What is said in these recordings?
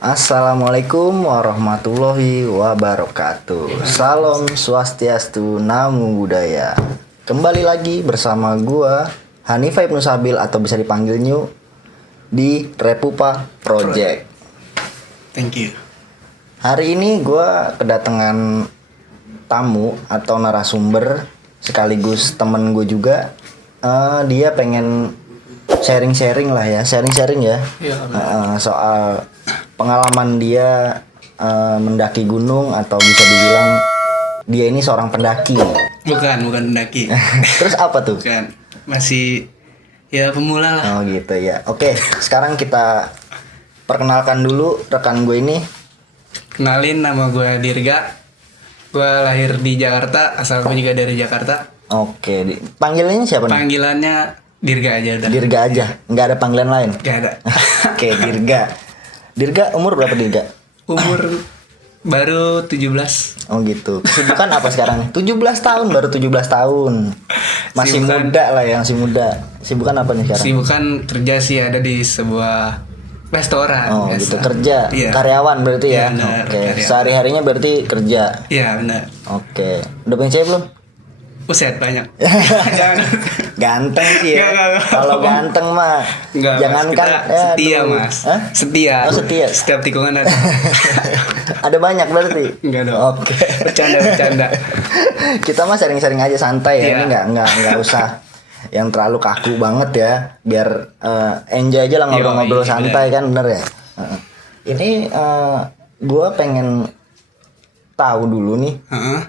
Assalamualaikum warahmatullahi wabarakatuh. Salam swastiastu, namo buddhaya. Kembali lagi bersama gua Hanifah Ibnu Sabil atau bisa dipanggil New di Repupa Project. Thank you. Hari ini gua kedatangan tamu atau narasumber sekaligus temen gue juga. Dia pengen sharing-sharing lah ya, sharing-sharing ya. Soal pengalaman dia mendaki gunung atau bisa dibilang dia ini seorang pendaki. Bukan pendaki. Terus apa tuh? Bukan, masih ya pemula lah. Oh gitu ya. Oke, sekarang kita perkenalkan dulu rekan gue ini. Kenalin, nama gue Dirga. Gue lahir di Jakarta, asal gue juga dari Jakarta. Oke, panggilannya siapa nih? Panggilannya Dirga aja udah. Dirga aja, nggak ada panggilan lain? Gak ada. Oke, Dirga. Dirga umur berapa Dirga? Umur baru 17. Oh gitu. Kesibukan apa sekarang? 17 tahun, baru 17 tahun. Masih Sibukan. muda lah ya, masih muda. Sibukan apa nih sekarang? Sibukan kerja sih, ada di sebuah restoran. Oh biasa. gitu, kerja. Iya. Karyawan berarti ya? Iya, benar, Oke, karyawan. sehari-harinya berarti kerja. Iya benar. Oke, udah punya cewek belum? Buset, banyak. Jangan. Ganteng sih ya. Nggak. Kalau ganteng mah Enggak, jangankan Mas. Kita setia, aduh. Mas. Hah? Setia. Oh, setia. Setiap tikungan ada. Ada banyak berarti? Enggak dong. Oke. Bercanda. Kita mah sering-sering aja santai ya. Iya. Ini nggak usah yang terlalu kaku banget ya. Biar enjoy aja lah ngobrol-ngobrol Iya, santai kan, bener ya. Ini gue pengen tahu dulu nih. Heeh.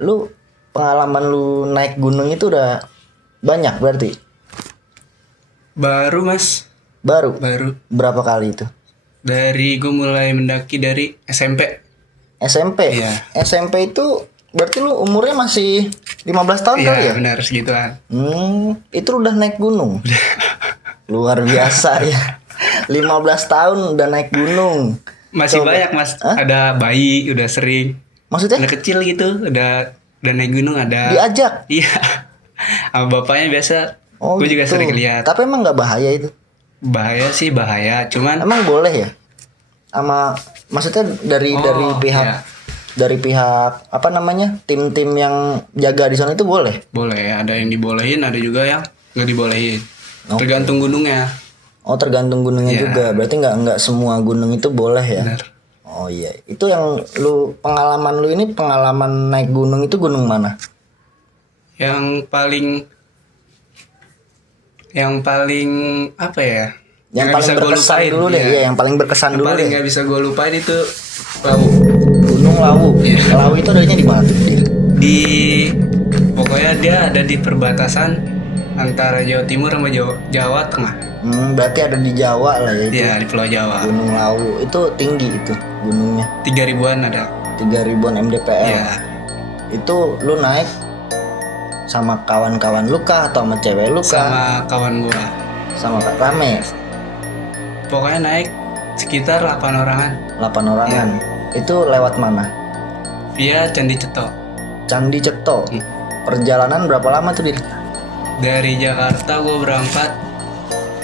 Lu pengalaman lu naik gunung itu udah banyak berarti? Baru Mas. Baru. Berapa kali itu? Dari gue mulai mendaki dari SMP. SMP. Iya. SMP itu berarti lu umurnya masih 15 tahun kali Iya ya? benar segituan. Itu udah naik gunung. Luar biasa ya. 15 tahun udah naik gunung. Masih Coba. banyak Mas. Hah? Ada bayi udah sering. Maksudnya Udah kecil gitu. Udah naik gunung ada. diajak? Iya. Sama bapaknya biasa. Oh Gue juga gitu. sering lihat. Tapi emang nggak bahaya itu? Bahaya sih bahaya. Cuman Emang boleh ya? Sama maksudnya dari pihak iya. dari pihak apa namanya? Tim-tim yang jaga di sana itu boleh? boleh. Ada yang dibolehin, ada juga yang nggak dibolehin. Oke. Tergantung gunungnya. Oh, tergantung gunungnya Iya. juga. Berarti nggak semua gunung itu boleh ya? Benar. Oh iya. Itu yang pengalaman lu ini pengalaman naik gunung itu gunung mana? Yang paling apa ya? Yang nggak paling bisa gua berkesan lupain, dulu deh. iya. Iya, yang paling berkesan Yang dulu paling deh. nggak bisa gue lupain itu Lawu. Gunung Lawu. Iya. Lawu itu adanya di mana tuh? Di pokoknya dia ada di perbatasan antara Jawa Timur sama Jawa Tengah. Berarti ada di Jawa lah ya itu. Iya di Pulau Jawa. Gunung Lawu itu tinggi itu gunungnya. 3.000-an ada. 3000-an mdpl. Iya. Itu lu naik sama kawan-kawan lu kah atau sama cewek lu kah? Sama kawan gua. Sama rame. Pokoknya naik sekitar 8 orangan 8 orangan. Iya. Itu lewat mana? via Candi Ceto. Candi Ceto. Perjalanan berapa lama tuh, Dir? Dari Jakarta gua berangkat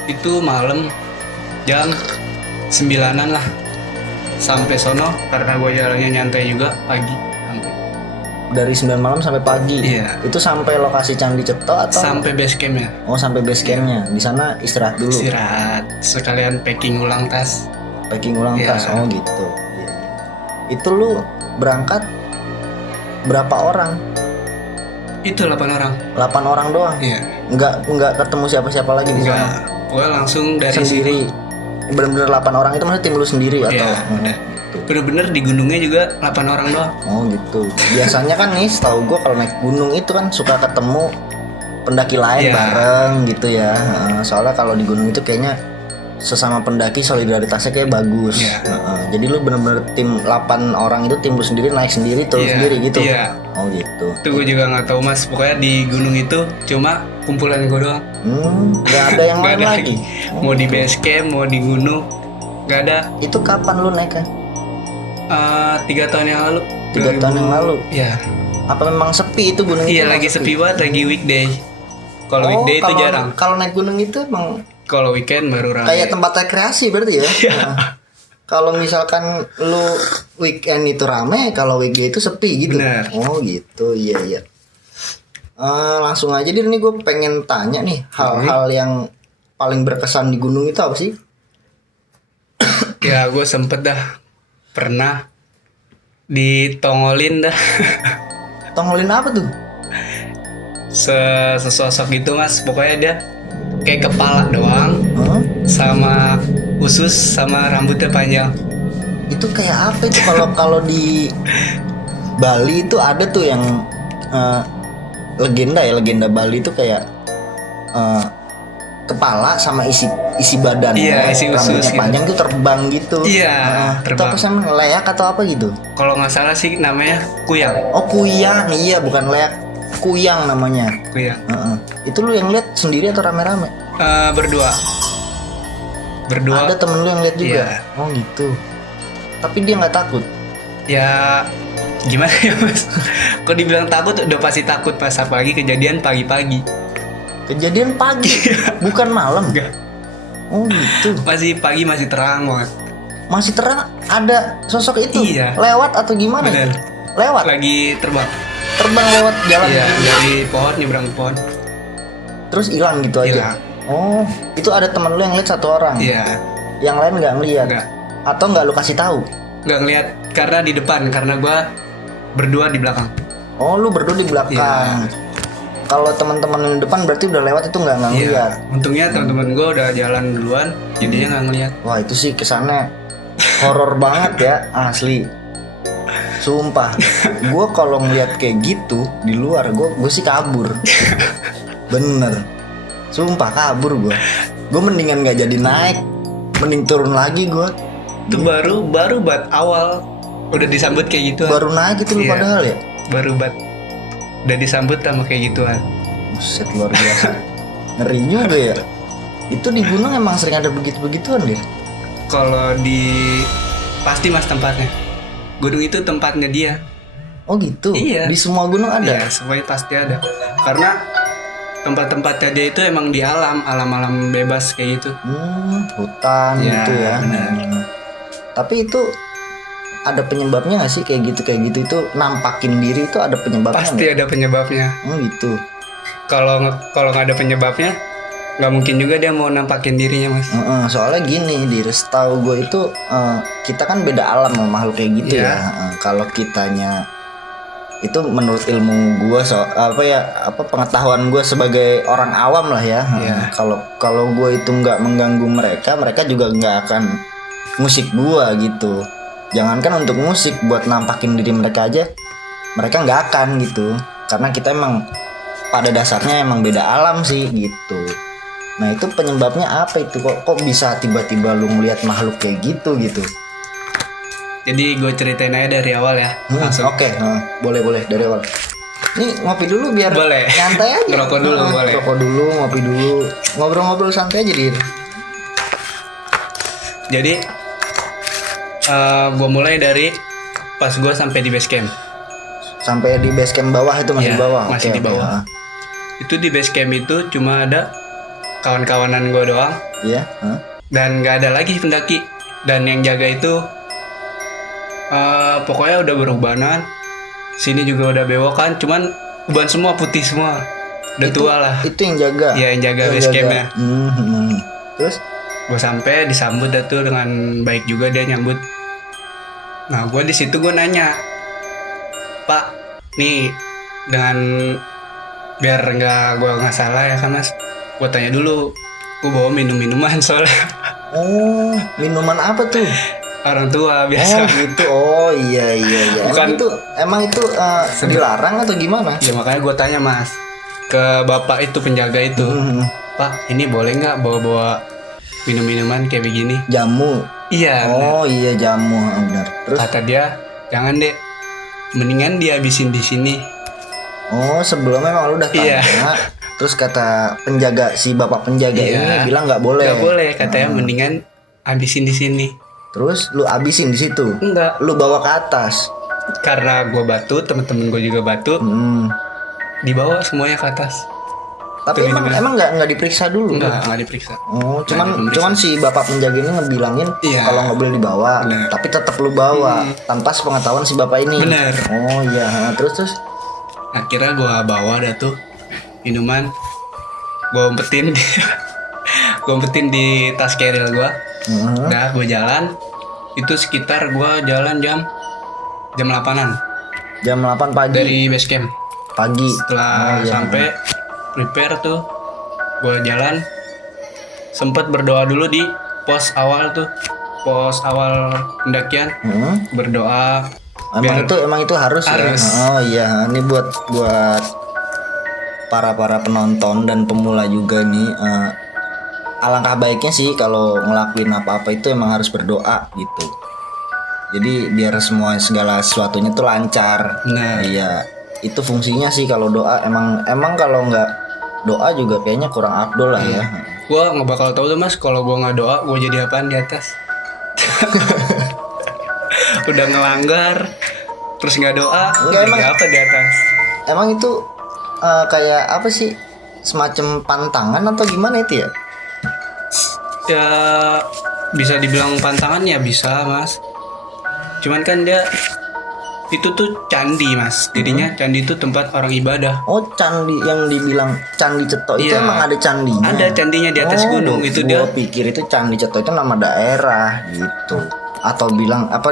itu malam jam 9-an lah. Sampai sono karena gua jalannya nyantai juga pagi sampai. Dari 9 malam sampai pagi. Iya. Itu sampai lokasi Candi Ceto atau Sampai base campnya. Oh, sampai base campnya. Di sana istirahat dulu. Istirahat sekalian packing ulang tas. Packing ulang Iya. tas. Oh, gitu. Iya. Itu lu berangkat berapa orang? Itu 8 orang. 8 orang doang. Iya. Enggak ketemu siapa-siapa lagi di sana. Enggak. Gua langsung dari Sendiri. situ. Bener-bener 8 orang itu maksudnya tim lu sendiri atau? Iya, udah. Gitu. Bener-bener di gunungnya juga 8 orang doang. Oh gitu. Biasanya kan nih, setahu gue kalau naik gunung itu kan suka ketemu pendaki lain Iya. bareng gitu ya. Soalnya kalau di gunung itu kayaknya sesama pendaki solidaritasnya kayak bagus. Iya. Jadi lu bener-bener tim 8 orang itu tim lu sendiri naik sendiri turun Iya, sendiri gitu. iya. Oh gitu. Itu gue juga nggak tahu Mas. Pokoknya di gunung itu cuma kumpulan gue doang. Nggak ada yang Nggak lain ada lagi. Mau di base camp, mau di gunung, nggak ada. Itu kapan lu naik kan? 3 tahun yang lalu. 3 tahun yang lalu. Iya. Apa memang sepi itu gunung itu? Iya emang lagi sepi banget, lagi weekday. Kalau Oh, weekday itu kalau- jarang. Kalau naik gunung itu emang Kalau weekend baru ramai. kayak tempat rekreasi berarti ya? Iya. kalau misalkan lu weekend itu rame, kalau weekday itu sepi gitu. Bener. Oh gitu, iya iya. Langsung aja deh, nih gue pengen tanya nih hal-hal yang paling berkesan di gunung itu apa sih? Ya gue sempet dah pernah ditongolin dah. Tongolin apa tuh? Sesosok gitu mas, pokoknya dia kayak kepala doang Hah? sama usus sama rambutnya panjang. Itu kayak apa itu? Kalau kalau di Bali itu ada tuh yang legenda Bali itu kayak kepala sama isi badan, Iya, isi usus rambutnya gitu. panjang tuh terbang gitu. Iya, Itu terbang. apa sih, leak atau apa gitu? Kalau nggak salah sih namanya kuyang. Oh kuyang, iya bukan leak, kuyang namanya. Kuyang. Itu lu yang lihat sendiri atau rame-rame? Berdua. Ada temen lu yang lihat juga? Iya. Oh gitu. Tapi dia nggak takut? Ya gimana ya mas? Kok dibilang takut udah pasti takut pas apalagi kejadian pagi-pagi. Kejadian pagi, bukan malam? Enggak. Oh gitu. Masih pagi masih terang banget. Masih terang ada sosok itu? Iya. Lewat atau gimana? Bener. Lewat? Lagi terbang. Terbang lewat jalan Iya, gitu? dari pohon nyebrang ke pohon. Terus hilang gitu aja? Hilang. Oh, itu ada temen lu yang lihat satu orang? Iya. Yang lain nggak ngeliat? Enggak. Atau nggak lu kasih tahu? Nggak ngeliat karena di depan, karena gua berdua di belakang. Oh, lu berdua di belakang. Iya. Kalau teman-teman yang di depan berarti udah lewat itu nggak ngeliat? Untungnya teman-teman gua udah jalan duluan, jadinya nggak ngeliat. Wah itu sih kesannya horor banget ya, asli. Sumpah, gue kalau ngeliat kayak gitu di luar, gue sih kabur. Bener, sumpah kabur gue. Gue mendingan nggak jadi naik, mending turun lagi gue. Itu baru buat awal udah disambut kayak gituan. Baru naik itu lu Iya. padahal ya. Baru buat udah disambut sama kayak gituan. Buset luar biasa. Ngeri juga ya. Itu di gunung emang sering ada begitu-begituan deh. Kalau di pasti mas tempatnya. Gunung itu tempatnya dia. Oh gitu. Iya. Di semua gunung ada. Iya, semuanya pasti ada. Karena tempat-tempatnya dia itu emang di alam bebas kayak gitu. Hutan Iya, gitu ya. benar. Tapi itu ada penyebabnya nggak sih kayak gitu itu nampakin diri itu ada penyebabnya? Pasti nggak? ada penyebabnya. Oh gitu. Kalau nggak ada penyebabnya, nggak mungkin juga dia mau nampakin dirinya mas. Soalnya gini, di setahu gue itu kita kan beda alam sama makhluk kayak gitu Iya. ya. Kalau kitanya itu menurut ilmu gue pengetahuan gue sebagai orang awam lah ya. Iya. Kalau gue itu nggak mengganggu mereka juga nggak akan musik gue gitu. Jangankan untuk musik, buat nampakin diri mereka aja mereka nggak akan gitu. Karena kita emang pada dasarnya emang beda alam sih gitu. Nah itu penyebabnya apa itu, kok bisa tiba-tiba lu ngelihat makhluk kayak gitu? Jadi gue ceritain aja dari awal ya. Langsung. Oke, boleh dari awal. Nih ngopi dulu biar Boleh. nyantai aja. Ngerokok dulu, boleh. Ngerokok dulu, ngopi dulu, ngobrol-ngobrol santai aja Dir. Jadi gue mulai dari pas gue sampai di base camp. Sampai di base camp bawah itu masih Iya, di bawah. masih Oke, di bawah. Itu di base camp itu cuma ada kawan-kawanan gue doang Iya. dan nggak ada lagi pendaki. Dan yang jaga itu pokoknya udah berubanan. Sini juga udah bewokan, cuman uban semua, putih semua. Udah tua lah. Itu yang jaga. Iya, yang jaga base campnya. Terus? Gue sampai disambut dah tuh dengan baik juga, dia nyambut. Nah gue di situ gue nanya, Pak, nih dengan biar gue nggak salah ya kan mas, gue tanya dulu, gue bawa minuman soalnya. Oh, minuman apa tuh? Orang tua biasa. Oh gitu. Oh iya. Bukan- Emang itu dilarang atau gimana? Ya makanya gue tanya mas ke bapak itu penjaga itu, Pak ini boleh nggak bawa minuman kayak begini? Jamu. Iya. Bener. Oh iya jamu, benar. Terus? Kata dia, jangan dek, mendingan dihabisin di sini. Oh sebelumnya emang lu udah tanya. Iya. Terus kata si bapak penjaga Iya. ini bilang nggak boleh. Nggak boleh, katanya mendingan habisin di sini. Terus lu abisin di situ. Enggak, Lu bawa ke atas. karena gue batu, temen-temen gue juga batu, dibawa semuanya ke atas. Tapi emang nggak diperiksa dulu. Enggak diperiksa. Oh, cuman si bapak penjaga ini ngebilangin Iya. kalau nggak boleh dibawa, Bener. tapi tetap lu bawa tanpa sepengetahuan si bapak ini. Bener. Oh iya, terus Akhirnya gue bawa dah tuh minuman, gue umpetin gue umpetin di tas keril gue. Udah gue jalan, itu sekitar gue jalan jam 8-an jam 8 pagi. dari base camp. Pagi. Setelah sampai prepare tuh, gue jalan, sempet berdoa dulu di pos awal pendakian. Berdoa. Emang itu harus. Ya. Oh iya, ini buat para penonton dan pemula juga nih. Alangkah baiknya sih kalau ngelakuin apa-apa itu emang harus berdoa gitu. Jadi biar segala sesuatunya tuh lancar. Nah. Iya, itu fungsinya sih kalau doa. Emang kalau nggak doa juga kayaknya kurang afdol lah ya. Gue nggak bakal tahu tuh mas, kalau gue nggak doa, gue jadi apaan di atas. Udah ngelanggar, terus nggak doa, Enggak, jadi apa di atas? Emang itu kayak apa sih? Semacam pantangan atau gimana itu ya? Ya bisa dibilang pantangan ya bisa mas. Cuman kan dia itu tuh candi mas. Jadinya candi itu tempat orang ibadah. Oh, candi yang dibilang Candi Ceto itu Iya. emang ada candinya. Ada candinya di atas gunung itu dia. Gua pikir itu Candi Ceto itu nama daerah gitu. Atau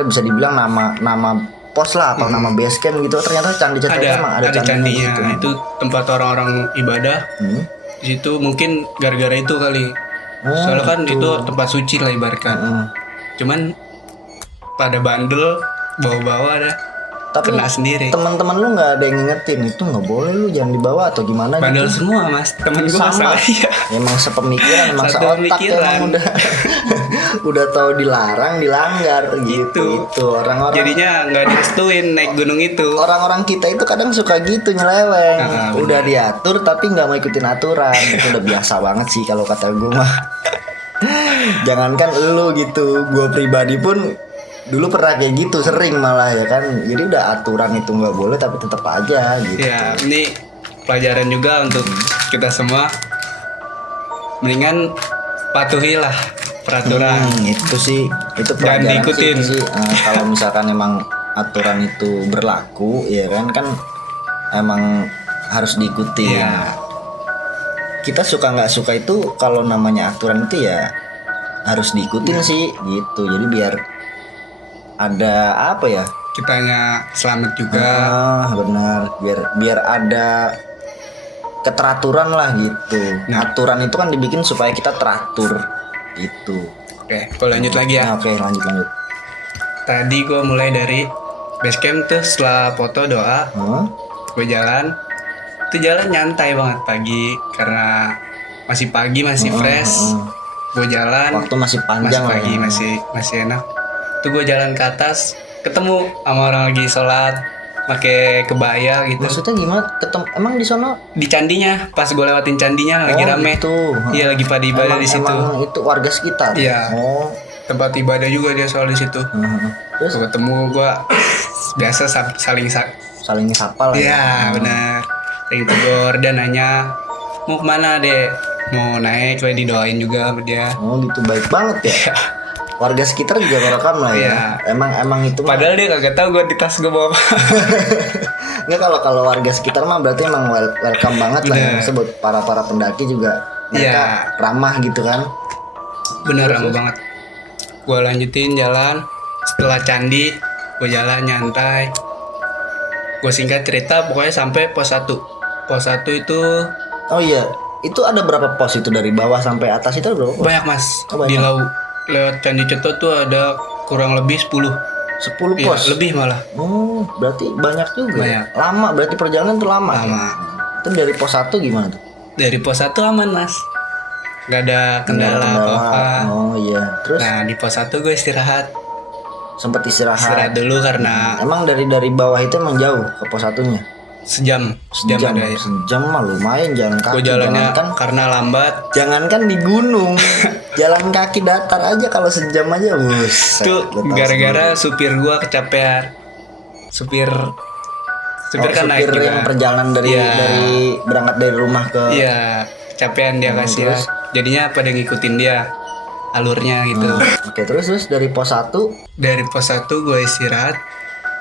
bisa dibilang nama pos lah atau nama base camp gitu. Ternyata Candi Ceto itu emang ada candinya gitu. Itu tempat orang-orang ibadah. Di situ mungkin gara-gara itu kali. Soalnya kan itu tempat suci lah ibaratkan. Cuman pada bandel bawa-bawa dah. Tapi kena sendiri. Teman-teman lu nggak ada yang ngingetin itu nggak boleh lu jangan dibawa atau gimana Bandel gitu. semua mas, temen gue Sama. masalah ya. Emang sepemikiran, emang Satu seotak pemikiran. emang udah tahu dilarang, dilanggar gitu. Itu orang-orang. Jadinya nggak direstuin naik gunung itu. Orang-orang kita itu kadang suka gitu nyeleweng. Udah diatur tapi nggak mau ikutin aturan. Itu udah biasa banget sih kalau kata gue mah. Jangankan lu gitu, gue pribadi pun dulu pernah kayak gitu, sering malah ya kan. Jadi udah aturan itu nggak boleh tapi tetap aja gitu. Ya ini pelajaran juga untuk kita semua. Mendingan patuhilah peraturan. Itu sih, itu Jangan pelajaran diikutin. sih, kalau misalkan emang aturan itu berlaku ya kan emang harus diikuti. Iya. Kita suka nggak suka itu kalau namanya aturan itu ya harus diikutin sih gitu. Jadi biar ada apa ya? Kitanya selamat juga. Benar, biar ada keteraturan lah gitu. Aturan itu kan dibikin supaya kita teratur gitu. Oke, gue lanjut lagi ya. Oke, lanjut. Tadi gue mulai dari base camp tuh, setelah foto doa, gue jalan. Itu jalan nyantai banget pagi karena masih pagi, masih fresh. Gue jalan. Waktu masih panjang masih pagi, lah. masih enak. Tuh gue jalan ke atas, ketemu sama orang lagi sholat, pakai kebaya gitu. Maksudnya gimana? Emang di sono Di candinya, pas gue lewatin candinya lagi rame. Gitu. Iya, lagi pada ibadah di situ. Emang itu warga sekitar. Iya. Oh. Tempat ibadah juga dia soal di situ. Terus Gue ketemu, gue biasa saling saling sapa lah. Iya, benar. Saling tegur dan nanya mau kemana dek? Mau naik, gue didoain juga sama dia. Oh gitu, baik banget ya. Warga sekitar juga welcome lah ya. Iya. Emang itu mah- Padahal dia kagak tahu gue di tas gue bawa apa. Nggak, kalau warga sekitar mah berarti emang welcome banget lah ya. Bener. Maksudnya buat para pendaki juga mereka Iya. ramah gitu kan. Bener, ramah banget. Gue lanjutin jalan. Setelah candi, gue jalan nyantai. Gue singkat cerita, pokoknya sampai pos 1. Pos 1 itu Oh iya, itu ada berapa pos itu dari bawah sampai atas itu ada berapa pos? banyak mas. Oh, banyak. Di Lau. Lewat Candi Ceto tuh ada kurang lebih 10. 10 Iya, pos. lebih malah. Oh, berarti banyak juga. Banyak. Lama, berarti perjalanan tuh lama. Lama. Itu dari pos 1 gimana tuh? Dari pos 1 aman mas. Gak ada kendala apa-apa. Oh iya. Terus Nah di pos 1 gue istirahat. sempat istirahat. Istirahat dulu karena Emang dari bawah itu emang jauh ke pos 1-nya? sejam ada ya. Sejam mah lumayan jalan kaki. Gue jalannya Jangankan karena lambat. di gunung. Jalan kaki datar aja kalau sejam aja. Itu gara-gara supir gue kecapean. Supir supir kan naik supir juga. yang perjalanan dari Iya. berangkat dari rumah ke Iya, capean dia kasih. terus? Jadinya pada ngikutin dia alurnya gitu. Oke, terus dari pos 1 Dari pos 1 gue istirahat.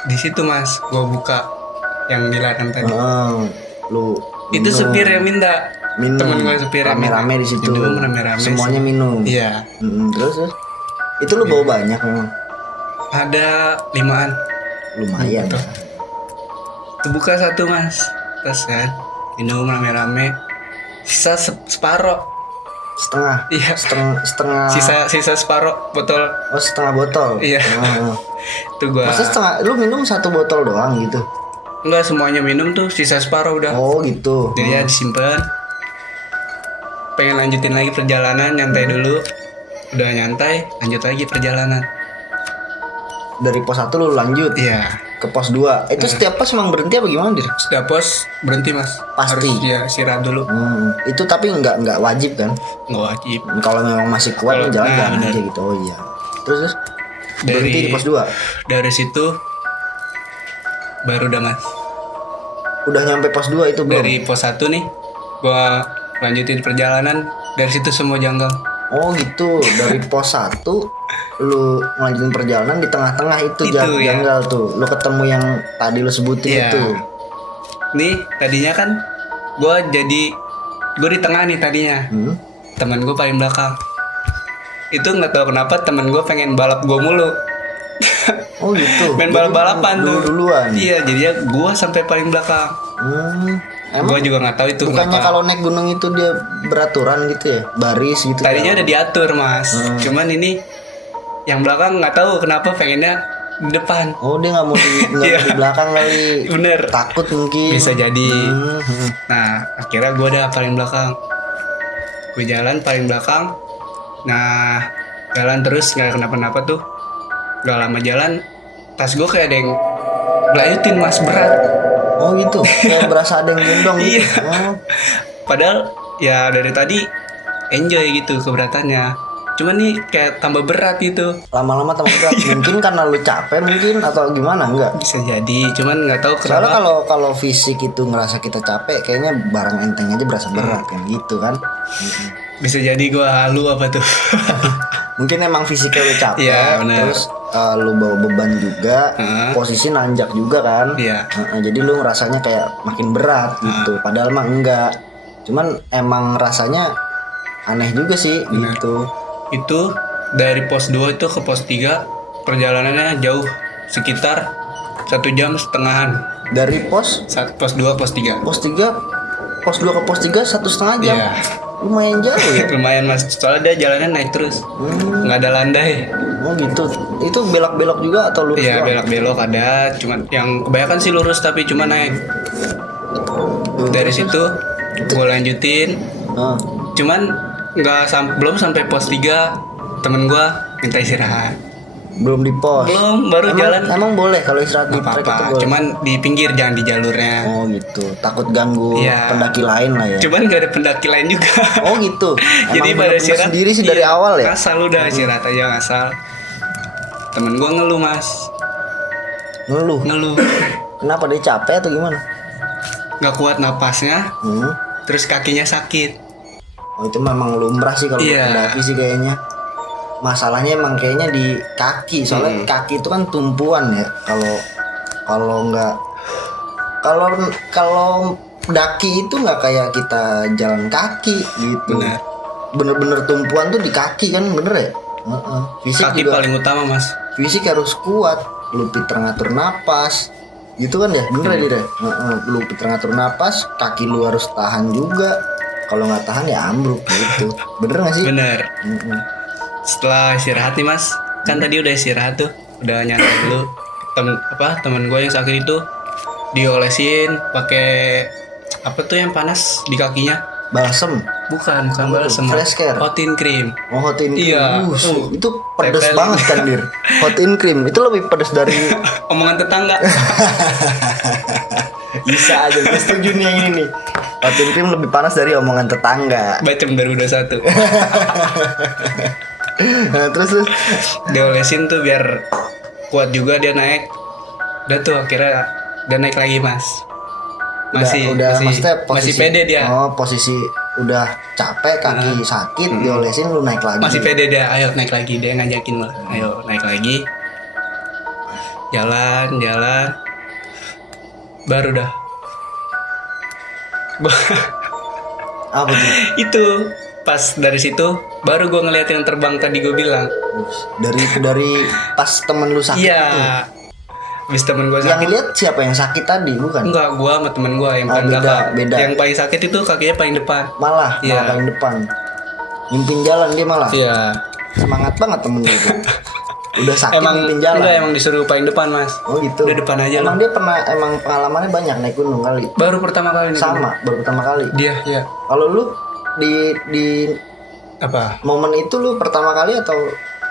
Di situ Mas, gue buka yang dilarang tadi. lu Itu minum. supir yang minta. Minum. Temen gue supir yang Rame-rame di situ. Minum rame-rame. Semuanya minum. Iya. Terus itu lu bawa banyak memang. Ada 5-an. Lumayan. Tuh. Itu buka satu Mas. Terus kan minum rame-rame. Sisa separoh. Setengah. Iya. Setengah. Sisa separoh botol. Oh, setengah botol. Iya. Itu gua. Masa setengah? Lu minum 1 botol doang gitu? Enggak semuanya minum tuh, sisa separuh udah. Oh gitu. Jadi ya disimpan. Pengen lanjutin lagi perjalanan, nyantai dulu. Udah nyantai, lanjut lagi perjalanan. Dari pos 1 lu lanjut Iya. ke pos 2. Itu setiap pos emang berhenti apa gimana, Dir? Sudah pos berhenti Mas. Pasti. Harus ya istirahat dulu. Itu tapi nggak wajib kan? Nggak wajib. Kalau memang masih kuat Kalau- jalan nah, jalan bener. aja gitu. Oh iya. Terus berhenti di pos 2. Dari situ baru udah Mas. Udah nyampe pos 2 itu belum? Dari pos 1 nih, gua lanjutin perjalanan. Dari situ semua janggal. Oh gitu. Dari pos 1 lu lanjutin perjalanan di tengah-tengah itu, Itu, ya. janggal tuh. Lu ketemu yang tadi lu sebutin Iya. itu. Nih tadinya kan gua di tengah nih tadinya. Temen gue paling belakang. Itu nggak tahu kenapa temen gue pengen balap gue mulu. Oh gitu. Main Jadi balap-balapan tuh. duluan. Iya, jadinya gue sampai paling belakang. Emang Gue juga nggak tahu itu bukannya kenapa. kalau naik gunung itu dia beraturan gitu ya, baris gitu. Tadinya ya? udah diatur Mas. Cuman ini yang belakang nggak tahu kenapa pengennya di depan. Oh dia nggak mau nggak Iya. mau di belakang kali. Bener. Takut mungkin. Bisa jadi. Hmm. Nah, akhirnya gue udah paling belakang. Gue jalan paling belakang. Nah, jalan terus nggak kenapa-napa tuh. Gak lama jalan, tas gue kayak ada yang belayutin Mas, berat. Oh gitu. Kayak berasa ada yang gendong gitu. Iya. Oh. Padahal ya dari tadi enjoy gitu keberatannya. Cuman nih kayak tambah berat gitu. Lama-lama tambah berat. Mungkin karena lu capek mungkin atau gimana enggak? Bisa jadi, cuman nggak tahu Soalnya kenapa. kalau fisik itu ngerasa kita capek, kayaknya barang enteng aja berasa berat kan gitu kan. Bisa jadi gue halu apa tuh. Mungkin emang fisiknya lu capek, Iya, bener. terus lu bawa beban juga, posisi nanjak juga kan. Iya. Jadi lu rasanya kayak makin berat gitu. Padahal mah enggak. Cuman emang rasanya aneh juga sih gitu. Itu dari pos 2 itu ke pos 3 perjalanannya jauh, sekitar 1,5 jam. Dari pos Pos 2 pos 3. pos 3 pos 2 ke pos 3 1,5 jam. Iya. Lumayan jauh ya. Lumayan Mas, soalnya dia jalannya naik terus. Nggak ada landai. Oh gitu. Itu belok-belok juga atau lurus Iya, doang? belok-belok ada, cuman yang kebanyakan sih lurus tapi cuma naik. Dari situ gue lanjutin, Ah. cuman belum sampai pos 3 temen gue minta istirahat. Belum di pos. Belum, baru emang, jalan. Emang boleh kalau istirahat di Nggak trek itu apa-apa, boleh. cuman di pinggir jangan di jalurnya. Oh gitu. Takut ganggu Iya. pendaki lain lah ya. Cuman gak ada pendaki lain juga. Oh gitu. Jadi Emang pada bener-bener istirahat sendiri sih dari iya, awal ya. Ngasal udah istirahat aja ngasal. Temen gue ngeluh Mas, Ngeluh. ngeluh. Kenapa dia capek atau gimana? Nggak kuat napasnya, terus kakinya sakit. Oh itu memang lumrah sih kalau Iya. pendaki sih kayaknya. Masalahnya emang kayaknya di kaki. Soalnya kaki itu kan tumpuan ya. Kalau nggak kalau daki itu nggak kayak kita jalan kaki gitu. Benar. Bener-bener tumpuan tuh di kaki kan, bener ya? Fisik Kaki juga. paling utama Mas. Fisik harus kuat, lu pinter ngatur napas gitu kan ya, bener ya Dir? Lu pinter ngatur napas, kaki lu harus tahan juga. Kalau nggak tahan ya ambruk gitu, bener nggak sih? Bener. Setelah istirahat nih Mas, kan tadi udah istirahat tuh, udah nyantai dulu. Temen gue yang sakit itu diolesin pakai apa tuh yang panas di kakinya? Balsem, Bukan balsem. Fresh care. Hotin cream. oh hot in cream, Iya. itu pedes Tempel. banget kan Dir? Hot in cream itu lebih pedes dari Omongan tetangga. bisa aja, gue setuju nih yang ini nih. Hot in cream lebih panas dari omongan tetangga. Bacem 2021. Nah, terus Diolesin tuh biar kuat juga dia naik. Udah tuh akhirnya dan naik lagi mas. udah maksudnya masih pede dia. Oh, posisi udah capek, kaki sakit, diolesin lu naik lagi. Masih pede dia, ayo naik lagi, dia ngajakin lah, ayo naik lagi. Jalan, baru dah. Apa tuh? Itu pas dari situ baru gue ngeliat yang terbang tadi gue bilang. Dari pas temen lu sakit Iya. tuh. Habis temen gue Yang sakit. lihat siapa yang sakit tadi, bukan? Enggak, gue sama temen gue yang paling beda, belakang. beda. Yang paling sakit itu kakinya paling depan. Malah Iya. paling depan. Mimpin jalan dia malah. Iya. Semangat banget temen lu itu. Udah sakit mimpin jalan. Enggak, emang disuruh paling depan mas. Oh gitu. Udah depan aja Emang loh. dia emang pengalamannya banyak naik gunung kali. Baru pertama kali nih. Sama, baru pertama kali. Dia, ya. Kalau lu di Apa? momen itu lu pertama kali atau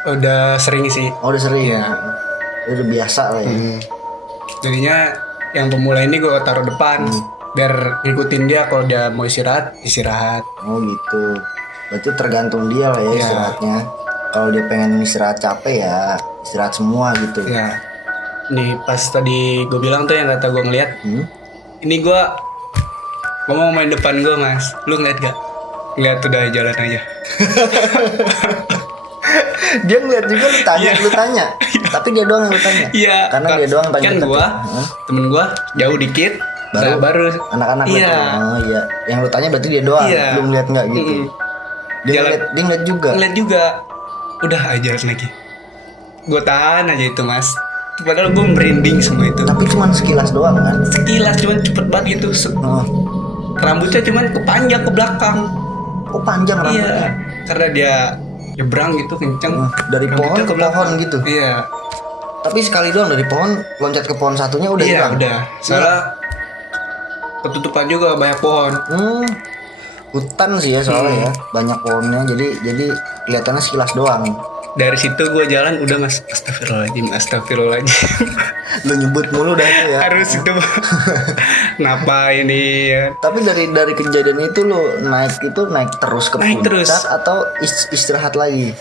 Udah sering sih. udah sering? Iya. Udah biasa lah ya. Jadinya yang pemula ini gue taruh depan biar ngikutin dia, kalau dia mau istirahat. Oh gitu. Berarti tergantung dia lah ya Iya. istirahatnya. Kalau dia pengen istirahat capek ya istirahat semua gitu. Ya. Nih pas tadi gue bilang tuh yang kata gue ngeliat, ini gue mau main depan gue mas, lu ngeliat gak? Ngeliat udah jalan aja. Dia ngeliat juga lu tanya, Iya. lu tanya. Tapi dia doang yang lu tanya. Iya. Karena dia doang paling kan deket gue, ya. Hah? temen gue jauh dikit, baru Anak-anak Iya. berarti. Oh iya. Yang lu tanya berarti dia doang. Iya. Lu ngeliat nggak gitu? Dia Jalan. ngeliat juga. ngeliat juga. Udah aja lagi. Gue tahan aja itu mas. Padahal gue merinding semua itu. Tapi cuman sekilas doang kan. Sekilas cuman cepet banget gitu. Oh, Rambutnya cuman kepanjang ke belakang. oh panjang rambutnya. Iya. Karena dia nyebrang gitu kenceng. Dari pohon Rambutnya ke belakang. pohon gitu. Iya. Tapi sekali doang dari pohon loncat ke pohon satunya udah Iya hilang. udah. Soalnya ketutupan juga banyak pohon. Hutan sih ya soalnya ya, banyak pohonnya. Jadi kelihatannya sekilas doang. Dari situ gue jalan udah mas, astagfirullahaladzim. Lu nyebut mulu dah itu ya. Harus itu. Kenapa ini ya? Tapi dari kejadian itu lu naik terus ke Naik puncak terus. atau istirahat lagi?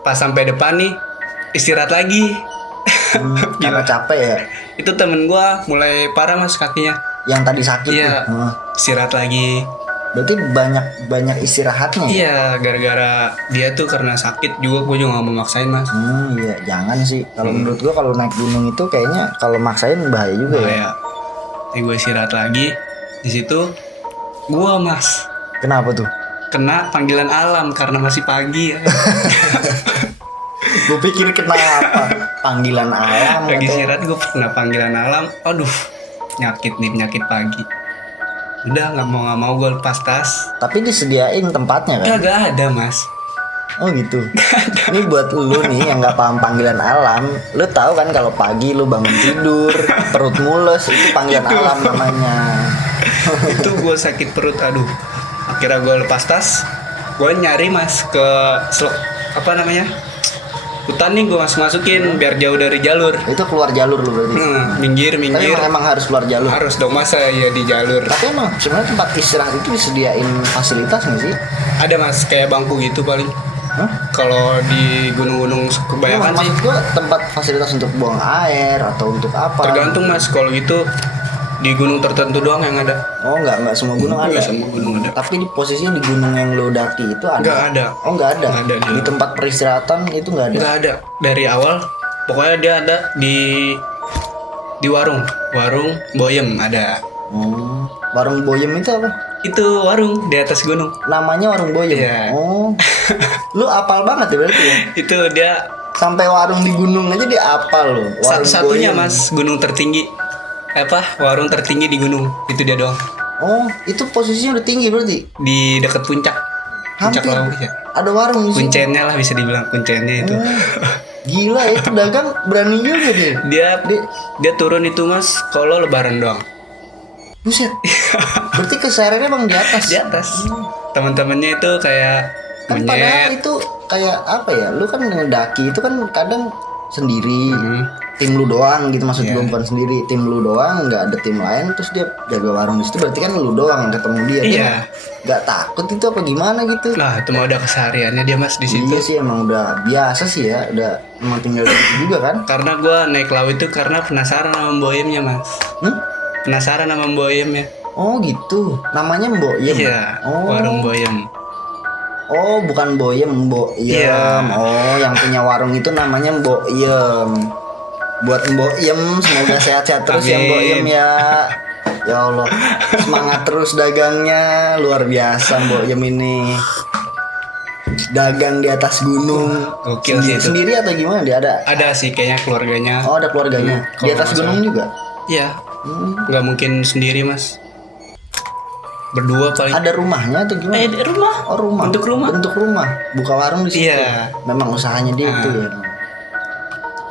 Pas sampai depan nih istirahat lagi. Karena capek ya. Itu temen gue mulai parah mas kakinya. Yang tadi sakit Iya. tuh. Istirahat lagi. Berarti banyak istirahatnya. Ya? Iya, gara-gara dia tuh karena sakit juga, gue juga gak mau maksain mas. Iya, jangan sih. Kalau menurut gua kalau naik gunung itu kayaknya kalau maksain bahaya juga ya. Ya, jadi gue istirahat lagi. Di situ gue mas Kenapa tuh? kena panggilan alam karena masih pagi ya. Gue pikir kenapa panggilan alam Lagi atau istirahat gue kena panggilan alam. Aduh, penyakit pagi. Udah nggak mau gue lepas tas. tapi disediain tempatnya kan? Gak ada mas. Oh gitu. Ini buat lu nih yang nggak paham panggilan alam, lu tahu kan kalau pagi lu bangun tidur, perut mules itu panggilan alam namanya. Itu gue sakit perut, aduh. Akhirnya gue lepas tas. Gue nyari mas ke apa namanya, hutan nih, gue masukin biar jauh dari jalur. Itu keluar jalur lu berarti. Minggir. Tapi emang harus keluar jalur. Harus dong, masa ya di jalur. Tapi emang sebenarnya tempat istirahat itu disediain fasilitas nggak sih? Ada mas kayak bangku gitu paling. Hah? Kalau di gunung-gunung kebanyakan sih Maksud gua tempat fasilitas untuk buang air atau untuk apa? tergantung mas. Kalau gitu di gunung tertentu doang yang ada. Oh nggak semua gunung ada. Nggak semua gunung ada. Tapi di posisinya di gunung yang lo daki itu ada. Nggak ada. Oh nggak ada. Nggak ada, Di tempat peristirahatan itu nggak ada. Nggak ada dari awal. Pokoknya dia ada di warung Boyem ada. Warung Boyem itu apa? Itu warung di atas gunung. Namanya warung Boyem. Iya. Oh. Lu apal banget ya berarti ya. Itu dia Sampai warung di gunung aja dia apal lo. Warung satu-satunya Boyem. mas gunung tertinggi. Warung tertinggi di gunung. Itu dia doang. Oh, itu posisinya udah tinggi berarti. Di dekat puncak. Puncak Hampir. laut ya. Ada warung di situ. Kuncennya lah, bisa dibilang kuncennya itu. Gila ya, itu dagang berani juga dia. Dia turun itu mas kalau lebaran doang. Buset. Berarti kesarannya emang di atas. Di atas. Teman-temannya itu kayak Kan padahal monyet. itu kayak apa ya? Lu kan ngedaki itu kan kadang sendiri. Tim lu doang gitu, maksud Iya. gue bukan sendiri. Tim lu doang, nggak ada tim lain, terus dia jaga warung di situ, berarti kan lu doang yang ketemu dia. Dia Iya. nggak takut itu apa gimana gitu. Lah itu mah udah kesehariannya dia mas di situ. Iya sih, emang udah biasa sih ya, udah emang tinggal di situ juga kan. Karena gua naik laut itu karena penasaran sama boyemnya mas. penasaran sama Mbok Yem ya. Oh gitu. Namanya Mbok Yem. Iya, Oh. warung Mbok Yem. Oh, bukan Boyem, Mbok Yem. Iya. Oh, yang punya warung itu namanya Mbok Yem. Buat Mbok Yem, semoga sehat-sehat terus ya Amin. Mbok Yem ya. Ya Allah, semangat terus dagangnya, luar biasa Mbok Yem ini. Dagang di atas gunung. Gokil sih itu. Sendiri atau gimana dia ada? Ada sih kayaknya keluarganya. Oh, ada keluarganya. Di Kalau atas nggak gunung juga. Iya, Hmm. nggak mungkin sendiri mas. Berdua paling. Ada rumahnya atau gimana? Di rumah. Oh, rumah. Bentuk rumah. Bentuk rumah. Buka warung di situ. Iya. Memang usahanya dia itu ya.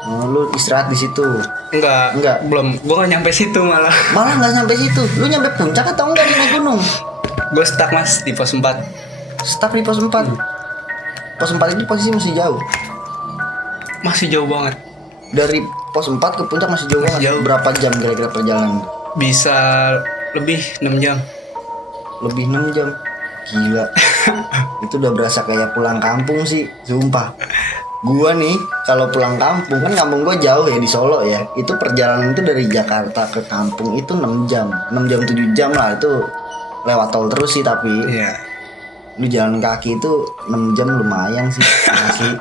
Oh, lu istirahat di situ. Enggak. Enggak. Belum. Gua nggak nyampe situ malah. Malah nggak sampai situ. Lu nyampe puncak atau enggak di naik gunung? Gue stuck mas di pos 4. Start di pos 4. Pos 4 itu posisi masih jauh. Masih jauh banget. Dari pos 4 ke puncak masih jauh Masih banget. jauh. Berapa jam kira-kira perjalanan? Bisa lebih 6 jam. Lebih 6 jam. Gila. Itu udah berasa kayak pulang kampung sih, sumpah. Gua nih kalau pulang kampung, kan kampung gua jauh ya di Solo ya. Itu perjalanan itu dari Jakarta ke kampung itu 6 jam. 6 jam 7 jam lah itu. Lewat tol terus sih tapi Iya. lu jalan kaki itu 6 jam lumayan sih asli.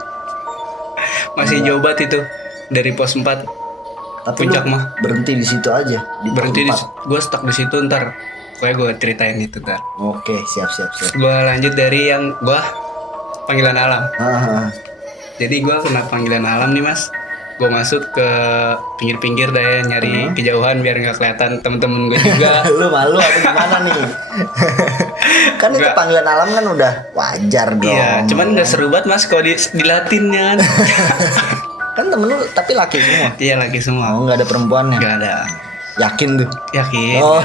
Masih jauh banget itu dari pos 4. Tapi Puncak lu mah. berhenti di situ aja di pos Berhenti di 4. gue stuck di situ ntar. Pokoknya gue ceritain itu ntar. Oke, siap. Gue lanjut dari yang gue panggilan alam. Ah, Jadi gue kena panggilan alam nih mas. Gue masuk ke pinggir-pinggir deh nyari kejauhan biar nggak kelihatan temen-temen gue juga. lu malu apa gimana nih? Kan itu Nggak. panggilan alam kan udah wajar dong. Iya, cuman nggak seru banget mas kalau dilatin ya kan. Kan temen lu tapi laki semua. Iya lagi semua. Oh, nggak ada perempuannya. Nggak ada. Yakin tuh. Yakin. Oh.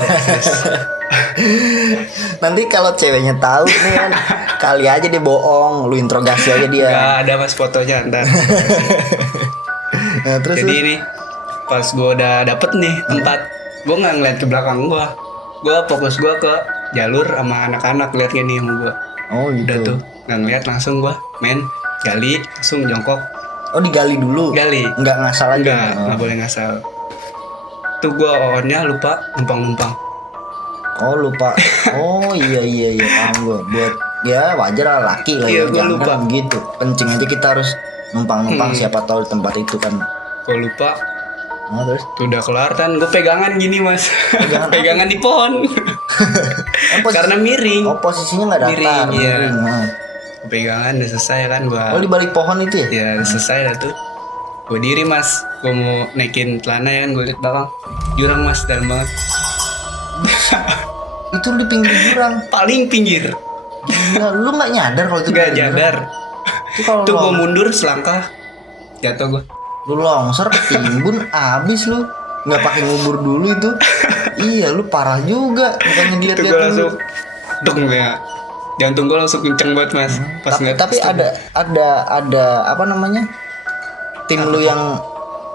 Nanti kalau ceweknya tahu nih kan, kali aja dia bohong, lu interogasi aja dia. Nggak ada mas fotonya ntar. Nah, terus Jadi ini pas gue udah dapet nih tempat, gue nggak ngeliat ke belakang gue fokus gue ke jalur sama anak-anak lihat nih sama gue. oh gitu. Udah tuh nggak ngeliat langsung gue main gali langsung jongkok Oh, digali dulu. gali. Nggak ngasal aja. Nggak boleh ngasal. Tuh gue ohnya lupa numpang. Oh, lupa. Oh, iya paham gua. Buat ya wajar lah laki lah Iya, ya. gua Jangan lupa. gitu. Kencing aja kita harus numpang siapa tahu di tempat itu kan. Gue lupa. Nah, terus Tuh udah kelar kan gue pegangan gini mas. Pegangan apa? Pegangan di pohon. Karena miring. Oh, posisinya nggak datar. Miring, iya. miring. Nah. Pegangan udah selesai kan gue. Oh, di balik pohon itu ya? Ya udah selesai dah tuh. Gue diri mas. Gue mau naikin celana ya kan. Gue liat belakang. Jurang mas dalam banget. Itu di pinggir jurang. Paling pinggir. Gila, lu nggak nyadar kalau itu Gak pinggir jurang? jadar. Itu kalau Tuh gue mundur selangkah. Jatuh gue. lu longsor ketimbun abis lu nggak pakai ngubur dulu itu. Iya, lu parah juga. Bukannya Itu dilihat-lihat gue dulu. langsung. Deng ya. Jantung gue langsung kenceng banget mas. Pas ngeliat Tapi ada apa namanya? Tim lu yang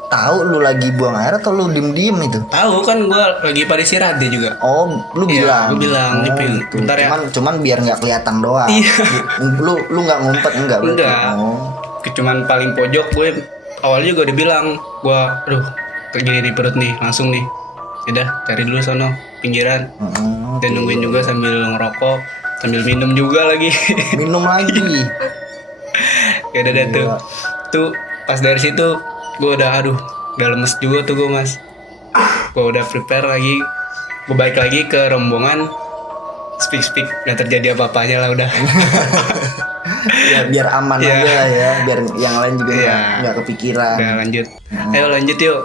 tahu lu lagi buang air atau lu diem-diem itu? tahu kan gue lagi pada istirahat dia juga. Oh, lu Iya, bilang. gua bilang, oh, Dipin, gitu. bentar ya. Cuman biar nggak kelihatan doang. Iya. Lu nggak ngumpet enggak berarti? Enggak. Oh. Cuman paling pojok gue awalnya juga udah bilang gue aduh kayak di perut nih langsung nih. Udah cari dulu sono pinggiran. Heeh. Dan nungguin juga sambil ngerokok sambil minum juga lagi. Minum lagi. Ya udah tuh. Gila. Tuh pas dari situ gue udah lemes juga tuh gue mas. Gue udah prepare lagi. Gue balik lagi ke rombongan. Speak gak terjadi apa-apanya lah udah. Ya, biar aman Iya. aja ya, biar yang lain juga Iya. nggak kepikiran. Udah lanjut. Ayo lanjut yuk.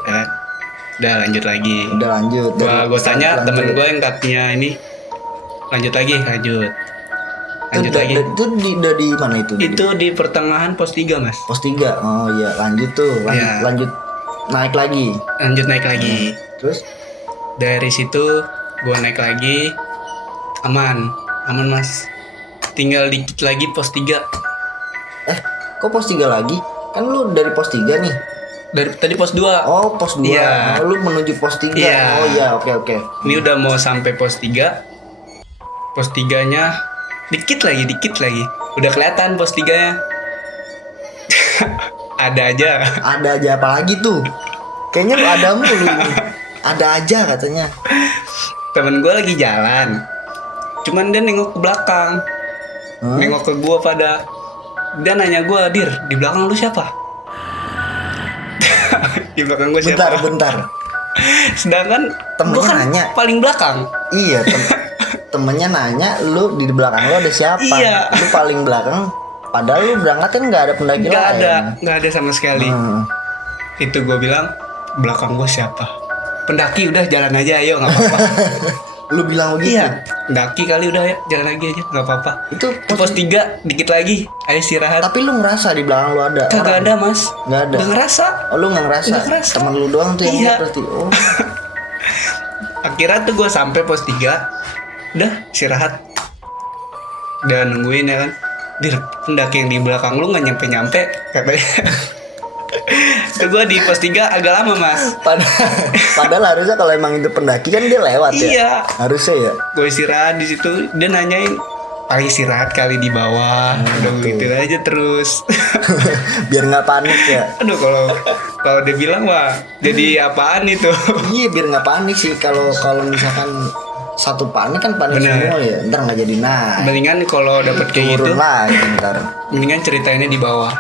Udah lanjut lagi. Udah lanjut. Gue tanya Lanjut. temen gue yang katanya ini lanjut lagi. Lanjut Itu lagi. udah di mana itu? Itu di pertengahan pos 3 mas. Pos 3. Oh iya, lanjut tuh. Iya. Lanjut naik lagi. Lanjut naik lagi. Terus Dari situ gue naik lagi. Aman mas. Tinggal dikit lagi pos 3. kok pos 3 lagi? Kan lu dari pos 3 nih. Dari tadi pos 2. Oh, pos 2. Iya. Oh, lu menuju pos 3. Iya. Oh iya, oke. Ini udah mau sampai pos 3. Pos 3-nya dikit lagi. Udah kelihatan pos 3-nya. Ada aja. Ada aja apa lagi tuh? Kayaknya lu ada mulu ini. Ada aja katanya. temen gue lagi jalan, cuman dia nengok ke belakang, nengok ke gue pada, dia nanya gue, Dir, di belakang lu siapa? Di belakang gue siapa? Bentar. Sedangkan Temennya gue kan nanya. paling belakang. Iya, temennya nanya lu di belakang lu ada siapa? Iya. Lu paling belakang. Padahal lu berangkat kan nggak ada pendaki lain. Nggak ada sama sekali. Itu gue bilang, belakang gue siapa? Pendaki, udah jalan aja, ayo, nggak apa-apa. Lu bilang begitu? Iya, pendaki kali, udah ya, jalan lagi aja, nggak apa-apa. Itu Pos 3, dikit lagi, ayo istirahat. Tapi lu ngerasa di belakang lu ada Kagak orang? ada, Mas. Nggak ada. Nggak ngerasa. Oh, lu nggak ngerasa? Nggak ngerasa. Temen lu doang tuh yang Iya. lihat berarti. Oh. Akhirnya tuh gue sampai pos 3, udah istirahat. Dan nungguin ya kan. Dir, pendaki yang di belakang lu nggak nyampe-nyampe, katanya. Tuh gue di pos 3 agak lama, Mas. Padahal harusnya kalau emang itu pendaki kan dia lewat ya. Iya. Harusnya ya. Gue istirahat di situ, dia nanyain, paling istirahat kali di bawah, udah gitu aja terus. Biar nggak panik ya. Aduh, kalau dia bilang, wah, jadi apaan itu? Iya, biar nggak panik sih. Kalau misalkan satu panik kan panik Bener. semua ya. Ntar nggak jadi naik. Mendingan kalau dapet kayak gitu, Turun lagi ntar. mendingan ceritainnya di bawah.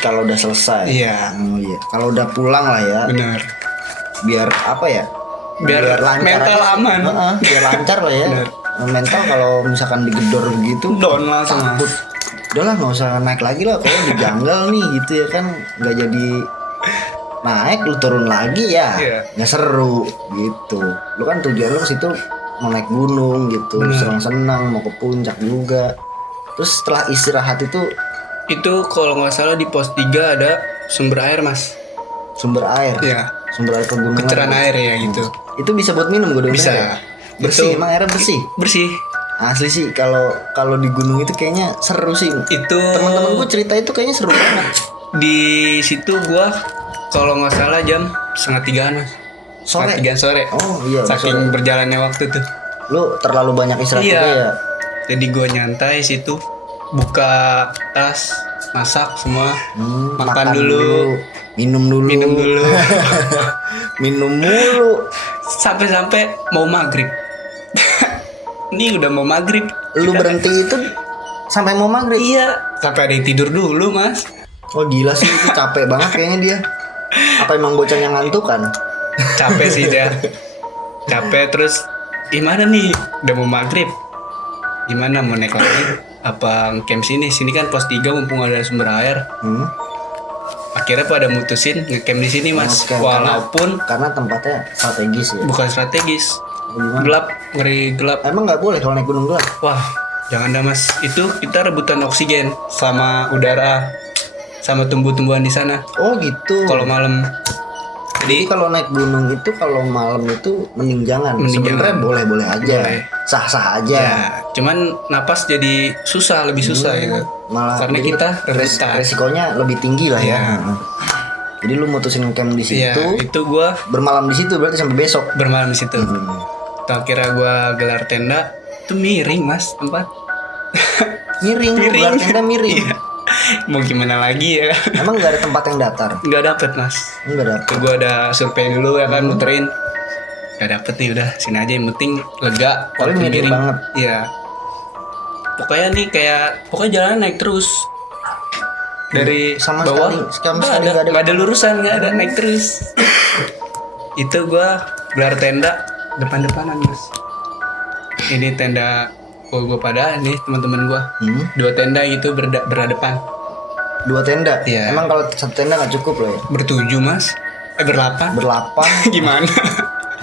Kalau udah selesai. Iya. Iya. Kalau udah pulang lah ya. Bener. Biar apa ya? Biar mental aja sih. aman. Heeh, biar lancar lah ya. Bener. Mental kalau misalkan digedor begitu Down langsung, Mas. takut. Udahlah nggak usah naik lagi lah. Kalau di jungle nih gitu ya kan nggak jadi naik, lu turun lagi ya. Iya. Nggak seru gitu. Lu kan tujuan lu ke situ mau naik gunung gitu, Bener. senang-senang mau ke puncak juga. Terus setelah istirahat itu Itu kalau nggak salah di pos 3 ada sumber air, Mas. sumber air. Iya. Sumber air pegunungan. Keceran air ya gitu. Itu bisa buat minum gue Bisa. ya? Bersih, Itu- emang airnya bersih. Bersih. Asli sih kalau di gunung itu kayaknya seru sih. Itu Teman-teman gue cerita itu kayaknya seru banget. di situ gua kalau nggak salah jam 2:30, Mas. Sore. 3 sore. Oh iya. Saking berjalannya waktu tuh. Lu terlalu banyak istirahat Iya. juga ya. Jadi gua nyantai situ, buka tas, masak semua, makan dulu, minum dulu. minum dulu, Minum mulu. sampai-sampai mau maghrib. Ini udah mau maghrib. Lu berhenti itu sampai mau maghrib. Iya. Sampai ada yang tidur dulu, Mas. Oh gila sih itu capek banget kayaknya dia. Apa emang bocahnya ngantuk kan? Capek sih dia. Capek terus gimana nih? Udah mau maghrib. Gimana mau naik lagi? Apa camp sini? Sini kan pos 3 mumpung ada sumber air. Akhirnya pada mutusin ngecamp di sini, Mas. Oke, Walaupun karena tempatnya strategis ya. bukan strategis. Gimana? Gelap, ngeri gelap. Emang nggak boleh kalau naik gunung gelap? Wah, jangan dah, Mas. Itu kita rebutan oksigen sama udara sama tumbuh-tumbuhan di sana Oh gitu. kalau malam. Jadi Jadi kalau naik gunung itu kalau malam itu mending jangan. Mending Sebenarnya jangan. boleh-boleh aja. Boleh. Sah-sah aja. ya, cuman napas jadi susah, lebih susah ya. Malah Karena jadi kita rebutan. resikonya lebih tinggi lah ya. Iya. Heeh. Jadi lu mutusin camp di Iya, situ, itu gua bermalam di situ berarti sampai besok. bermalam di situ. Hmm. Tuh, akhirnya gua gelar tenda, itu miring, Mas, tempat. Miring, Miring. gelar tenda miring. Iya. Mau gimana lagi ya? Emang nggak ada tempat yang datar? Nggak dapet, Mas. Nggak ada. Tuh gua ada survei dulu ya kan, muterin. Nggak dapet nih, udah sini aja yang penting lega. Tapi walaupun miring banget. Iya. Pokoknya nih pokoknya jalan naik terus. Dari Sama bawah sekali nggak nggak ada. nggak ada lurusan, nggak ada, naik terus. Itu gua gelar tenda depan-depanan, Mas. Ini tenda gua pada nih teman-teman gua. Hmm. 2 tenda gitu berhadapan. 2 tenda. Iya. Emang kalau satu tenda nggak cukup loh ya. Bertujuh, Mas. Berlapan. Berlapan, Gimana?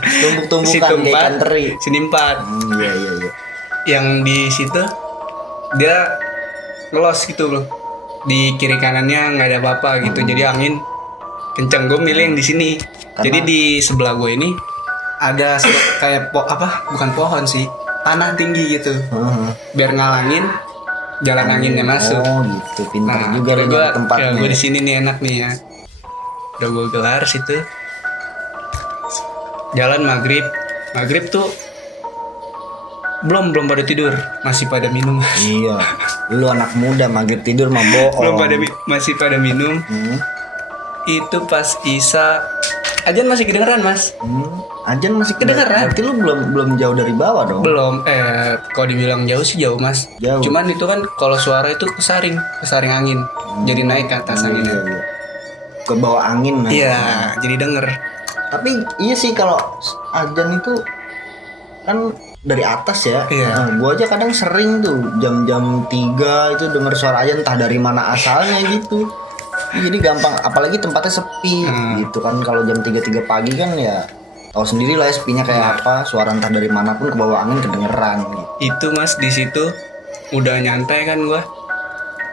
tumbuk-tumbukan Situ kayak 4, ikan teri. sini 4. Iya iya iya. Yang di situ dia ngelos gitu loh. Di kiri kanannya nggak ada apa-apa gitu. Jadi angin kenceng. Gue milih yang di sini. Jadi di sebelah gue ini ada kayak bukan pohon sih, tanah tinggi gitu. Heeh. Biar ngalangin jalan anginnya masuk. Oh gitu, pintar juga kira lu gue nyari tempatnya. gue di sini nih enak nih ya. Udah gue gelar situ. Jalan maghrib tuh belum pada tidur, masih pada minum. Iya. Lu anak muda maghrib tidur mah bohong. Masih pada minum. Hmm. Itu pas Isa Ajan masih kedengeran mas. Ajan masih Kedengeran. Berarti lu belum jauh dari bawah dong. Belum, kalau dibilang jauh sih jauh mas. Jauh. Cuman itu kan kalau suara itu kesaring angin. Jadi naik ke atas anginnya. Iya. Ke bawah angin. Iya, jadi denger. Tapi iya sih kalau ajan itu kan dari atas ya. Iya. Nah, gua aja kadang sering tuh jam-jam 3 itu denger suara ajan entah dari mana asalnya gitu. Jadi gampang, apalagi tempatnya sepi gitu kan. Kalau jam 3 pagi kan ya tahu sendiri lah ya sepinya kayak apa. Suara entah dari manapun ke bawah angin kedengeran gitu. Itu mas di situ udah nyantai kan gua.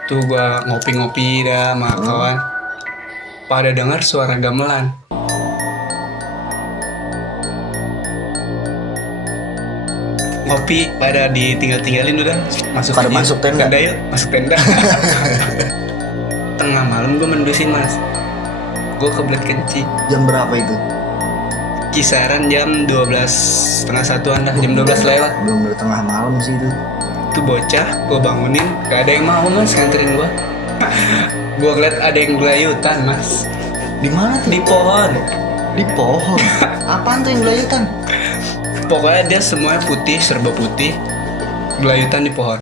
Tuh gua ngopi-ngopi dah sama kawan. Pada dengar suara gamelan. Ngopi pada ditinggal-tinggalin udah masuk Pada aja. masuk tenda? Yuk, masuk tenda. Tengah malam gue mendusin mas. Gue kebelet kencing. Jam berapa itu? Kisaran jam 12:30-an dah, jam 12 lewat. Belum dari tengah malam sih itu. Itu bocah, gue bangunin, gak ada yang mau mas nganterin gue. Gue ngeliat ada yang gelayutan mas. Di mana tuh? Di pohon. Di pohon. Apaan tuh yang gelayutan? Pokoknya dia semuanya putih, serba putih. Gelayutan di pohon.